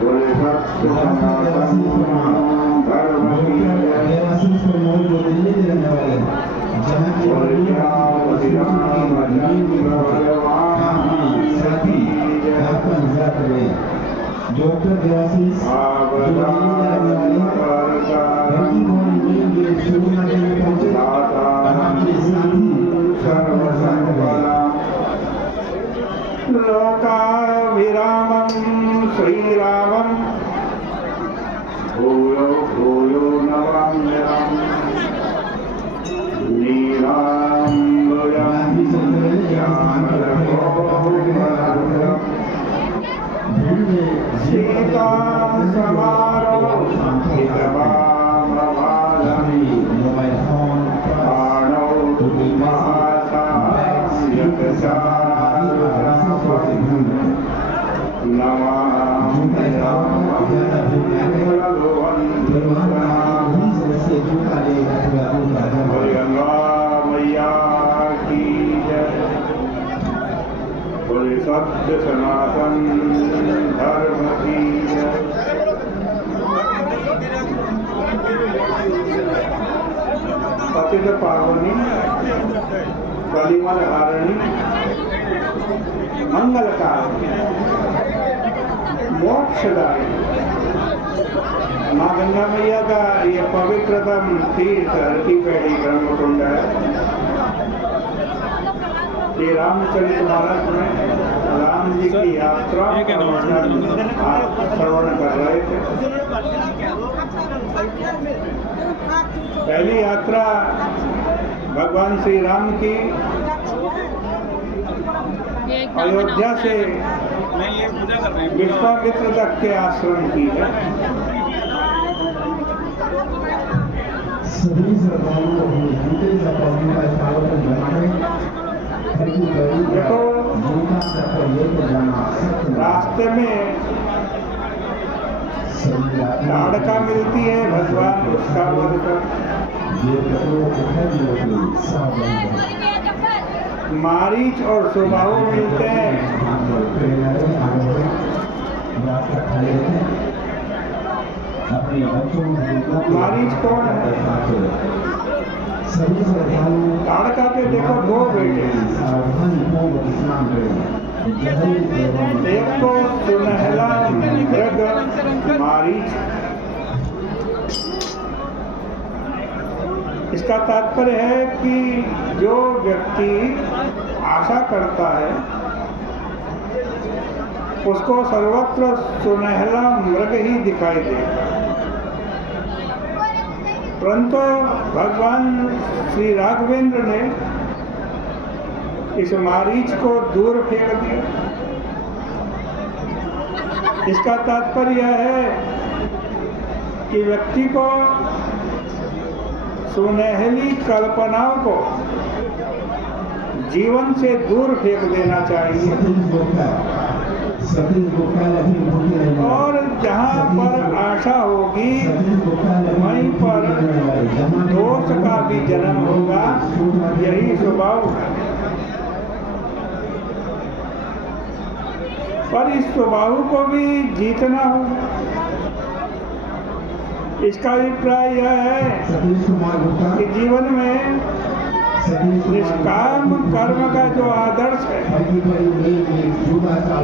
बोले सत्य सनातन धर्म की जय। बोले श्याम श्रीराम चंद्र भगवान की जय। डॉक्टर देवाशीष लोकाभिरामं श्रीरामं भूयो भूयो नमाम्यहम्। नीलाम्बुजं श्यामलकोमलम् सीतासमारोहितवामभागम् बाणौ मैया की जय। बोले सत्य सनातन धर्म की जय। पतित पावनी कलिमल हारिणी मंगलकारी मोक्षदायी माँ गंगा मैया का ये पवित्रतम तीर्थ हरकी पैड़ी ब्रह्मकुंड है। श्री रामचरितमानस में राम जी की यात्रा श्रवण कर रहे थे। पहली यात्रा भगवान श्री राम की अयोध्या से विश्वामित्र तक के आश्रम की है। देखो रास्ते में ताड़का मिलती है, भगवान उसका वध कर। मारीच और सुबाहु मिलते हैं। मारीच कौन है? ताड़का के देखो दो बेटे, एक तो सुनहला मृग मारीच। इसका तात्पर्य है कि जो व्यक्ति आशा करता है उसको सर्वत्र सुनहला मृग ही दिखाई देगा। परंतु भगवान श्री राघवेंद्र ने इस मारीच को दूर फेंक दिया। इसका तात्पर्य है कि व्यक्ति को सुनहली कल्पनाओं को जीवन से दूर फेंक देना चाहिए और जहाँ पर आशा होगी वहीं पर दोष का भी जन्म होगा। यही स्वभाव है। पर इस स्वभाव को भी जीतना होगा। इसका अभिप्राय यह है कि जीवन में निष्काम कर्म का जो आदर्श है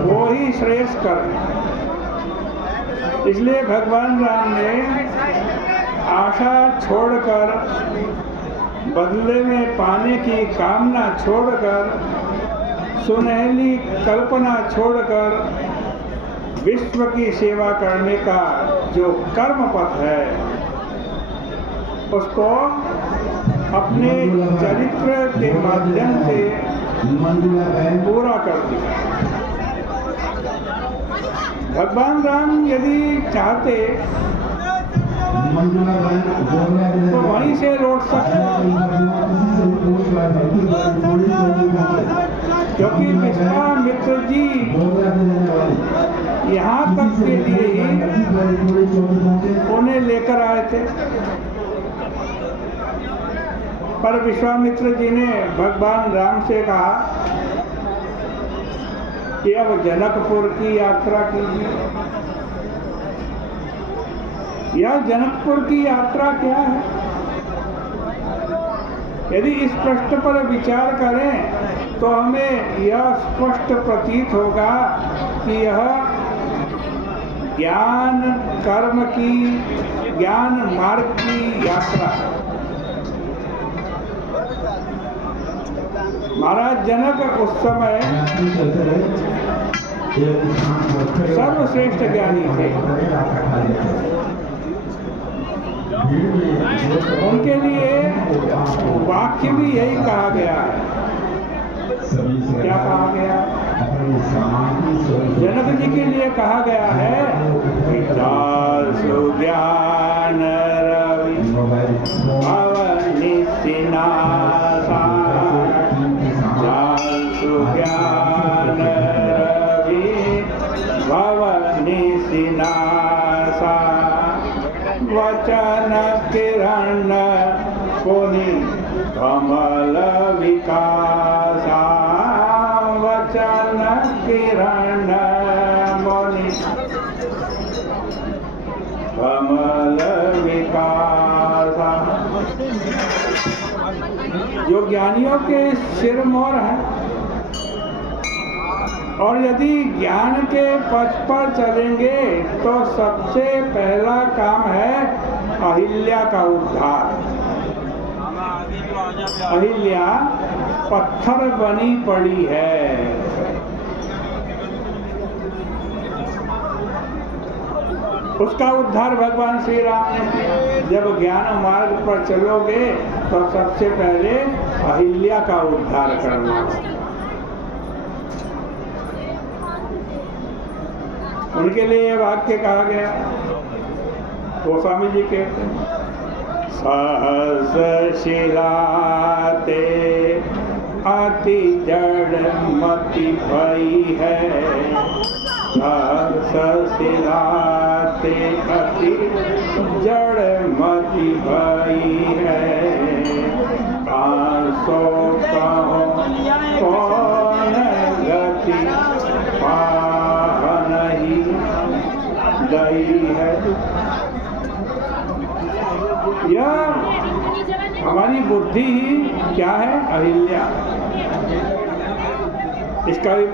वो ही श्रेष्ठ कर्म। इसलिए भगवान राम ने आशा छोड़कर, बदले में पाने की कामना छोड़कर, सुनहली कल्पना छोड़कर विश्व की सेवा करने का जो कर्म पथ है उसको अपने चरित्र के माध्यम से पूरा कर दिया। भगवान राम यदि चाहते तो वहीं से लौट सकते, क्योंकि विश्वामित्र जी यहाँ तक के लिए ही उन्हें लेकर आए थे। पर विश्वामित्र जी ने भगवान राम से कहा कि अब जनकपुर की यात्रा कीजिए। यह जनकपुर की यात्रा क्या है? यदि इस प्रश्न पर विचार करें तो हमें यह स्पष्ट प्रतीत होगा कि यह ज्ञान कर्म की, ज्ञान मार्ग की यात्रा है। महाराज जनक उस समय सर्वश्रेष्ठ ज्ञानी थे। उनके लिए वाक्य भी यही कहा गया है। क्या कहा गया? जनक जी के लिए कहा गया है ज्ञान रवि अवनिसिनासा, ज्ञान रवि भवनिसिनासा, वचन किरण पुनि कमल विकासा, वचन किरण मुनि कमल विकासा। जो ज्ञानियों के सिरमौर हैं, और यदि ज्ञान के पथ पर चलेंगे तो सबसे पहला काम है अहिल्या का उद्धार। अहिल्या पत्थर बनी पड़ी है। उसका उद्धार भगवान श्री राम ने किया। जब ज्ञान मार्ग पर चलोगे तो सबसे पहले अहिल्या का उद्धार करना। उनके लिए यह वाक्य कहा गया। गोस्वामी जी कहते हैं सहस शिलाते अति जड़ मति भई है, सहस शिलाते अति जड़ मति भई है, कांसो कहो कौन गति नहीं दई है। यह हमारी बुद्धि ही क्या है? अहिल्या। इसका भी